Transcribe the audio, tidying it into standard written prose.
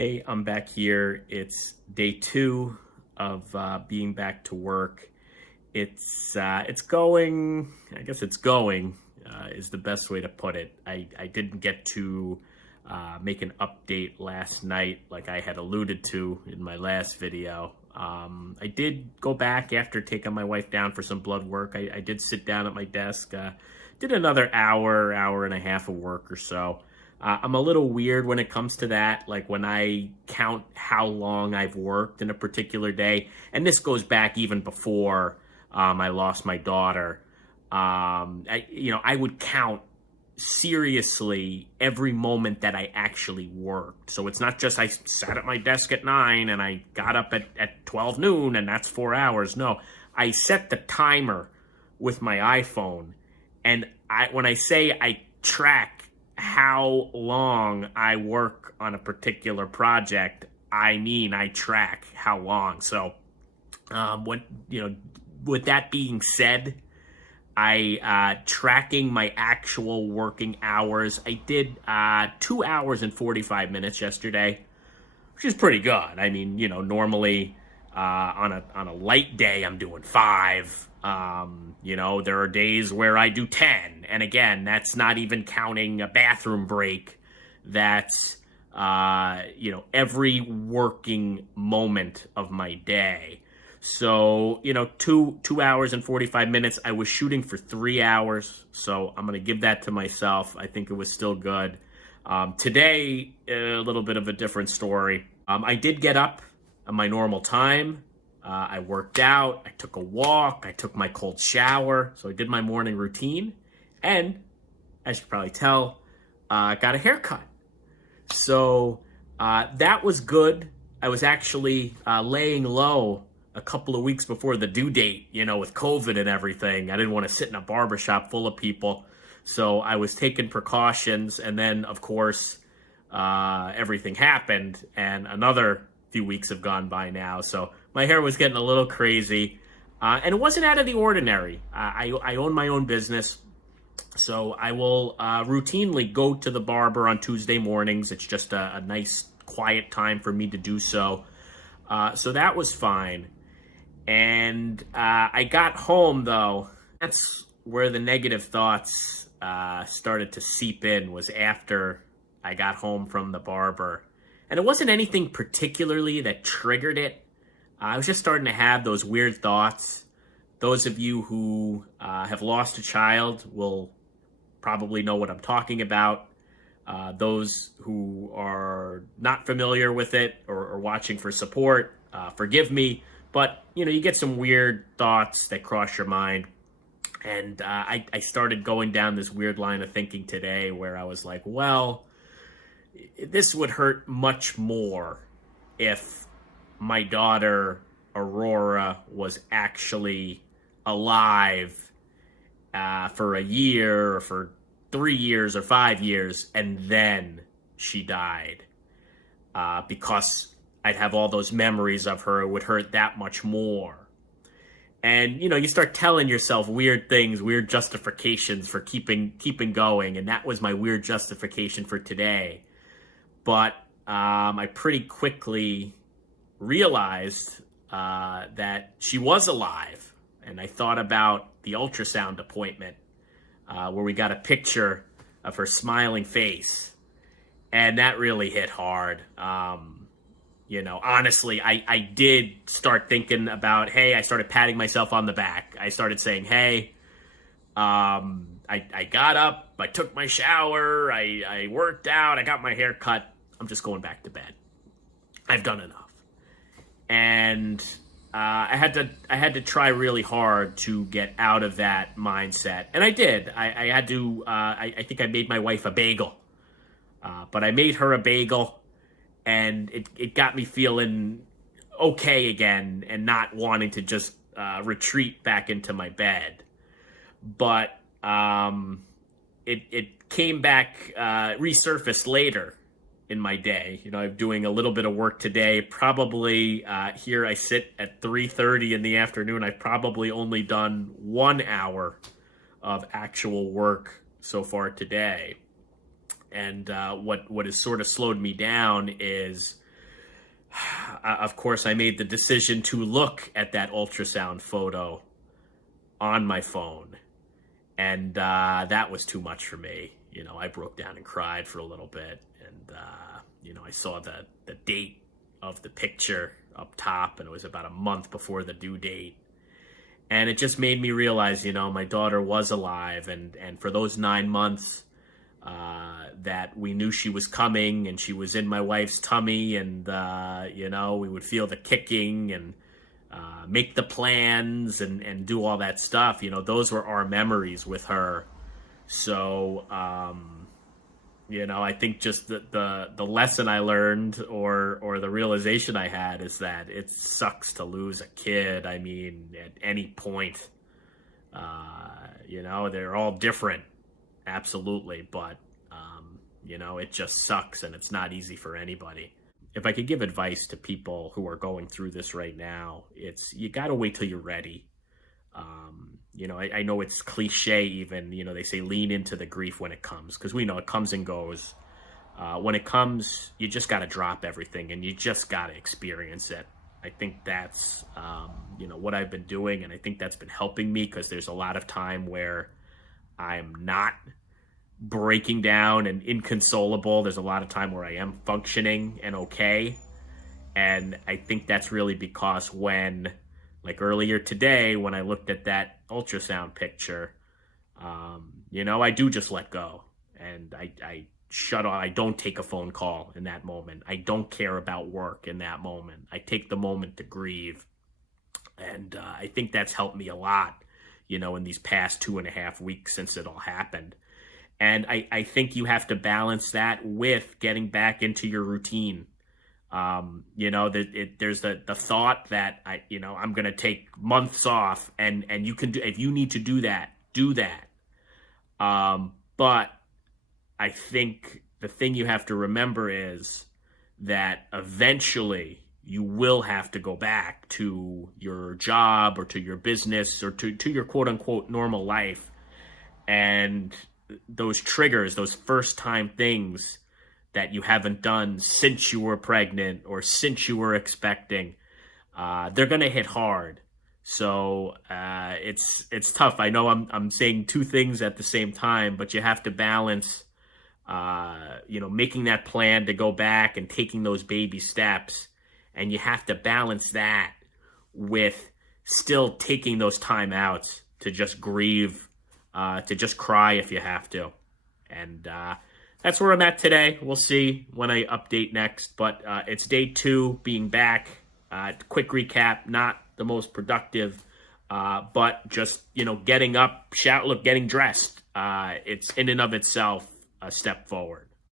Hey, I'm back here. It's day two of being back to work. It's going. I guess it's going is the best way to put it. I didn't get to make an update last night like I had alluded to in my last video. I did go back after taking my wife down for some blood work. I did sit down at my desk, did another hour and a half of work or so. I'm a little weird when it comes to that, like when I count how long I've worked in a particular day. And this goes back even before I lost my daughter. I would count seriously every moment that I actually worked. So it's not just I sat at my desk at 9 and I got up at 12 noon and that's 4 hours. No, I set the timer with my iPhone. And when I say I track how long I work on a particular project, I mean I track how long. So with that being said, I tracking my actual working hours. I did 2 hours and 45 minutes yesterday, which is pretty good. I mean, normally on a light day I'm doing 5. There are days where I do 10, and again, that's not even counting a bathroom break. That's every working moment of my day. So, 2 hours and 45 minutes. I was shooting for 3 hours, so I'm going to give that to myself. I think it was still good. Today, a little bit of a different story. I did get up at my normal time. I worked out, I took a walk, I took my cold shower, so I did my morning routine, and as you can probably tell, I got a haircut. So that was good. I was actually laying low a couple of weeks before the due date, with COVID and everything. I didn't want to sit in a barbershop full of people, so I was taking precautions, and then, of course, everything happened, and another few weeks have gone by now, so my hair was getting a little crazy, and it wasn't out of the ordinary. I own my own business, so I will routinely go to the barber on Tuesday mornings. It's just a nice, quiet time for me to do so. So that was fine. And I got home, though. That's where the negative thoughts started to seep in, was after I got home from the barber. And it wasn't anything particularly that triggered it. I was just starting to have those weird thoughts. Those of you who have lost a child will probably know what I'm talking about. Those who are not familiar with it or watching for support, forgive me. But, you get some weird thoughts that cross your mind. And I started going down this weird line of thinking today where I was like, well, this would hurt much more if my daughter Aurora was actually alive for a year or for 3 years or 5 years, and then she died. Because I'd have all those memories of her, it would hurt that much more. And, you start telling yourself weird things, weird justifications for keeping going, and that was my weird justification for today. But I pretty quickly realized that she was alive, and I thought about the ultrasound appointment where we got a picture of her smiling face, and that really hit hard. Honestly, I did start thinking about, hey, I started patting myself on the back. I started saying, hey, I got up, I took my shower, I worked out, I got my hair cut. I'm just going back to bed. I've done enough. And I had to try really hard to get out of that mindset, and I did. I had to. I think I made my wife a bagel, but I made her a bagel, and it got me feeling okay again, and not wanting to just retreat back into my bed. But it came back, resurfaced later in my day. I'm doing a little bit of work today. Probably here I sit at 3:30 in the afternoon. I've probably only done 1 hour of actual work so far today. And what has sort of slowed me down is Of course, I made the decision to look at that ultrasound photo on my phone, and that was too much for me. I broke down and cried for a little bit, and I saw the date of the picture up top, and it was about a month before the due date. And it just made me realize, my daughter was alive, and for those 9 months that we knew she was coming, and she was in my wife's tummy, and we would feel the kicking and make the plans and do all that stuff. Those were our memories with her. So I think just the lesson I learned, or the realization I had, is that it sucks to lose a kid. I mean, at any point. They're all different, absolutely, but it just sucks, and it's not easy for anybody. If I could give advice to people who are going through this right now, it's you got to wait till you're ready. I know it's cliche even, they say lean into the grief when it comes, because we know it comes and goes. When it comes, you just got to drop everything, and you just got to experience it. I think that's, what I've been doing, and I think that's been helping me, because there's a lot of time where I'm not breaking down and inconsolable. There's a lot of time where I am functioning and okay. And I think that's really because when, like earlier today, when I looked at that ultrasound picture, I do just let go, and I shut off. I don't take a phone call in that moment. I don't care about work in that moment. I take the moment to grieve. And I think that's helped me a lot, in these past 2.5 weeks since it all happened. And I think you have to balance that with getting back into your routine. There's the thought that I'm going to take months off, and you can do, if you need to do that, do that. But I think the thing you have to remember is that eventually you will have to go back to your job, or to your business, or to your quote unquote normal life. And those triggers, those first time things that you haven't done since you were pregnant or since you were expecting, they're going to hit hard. So it's tough. I know I'm saying two things at the same time, but you have to balance, making that plan to go back and taking those baby steps. And you have to balance that with still taking those time outs to just grieve, to just cry if you have to. And that's where I'm at today. We'll see when I update next. But it's day 2 being back. Quick recap, not the most productive, but just, getting up, getting dressed. It's in and of itself a step forward.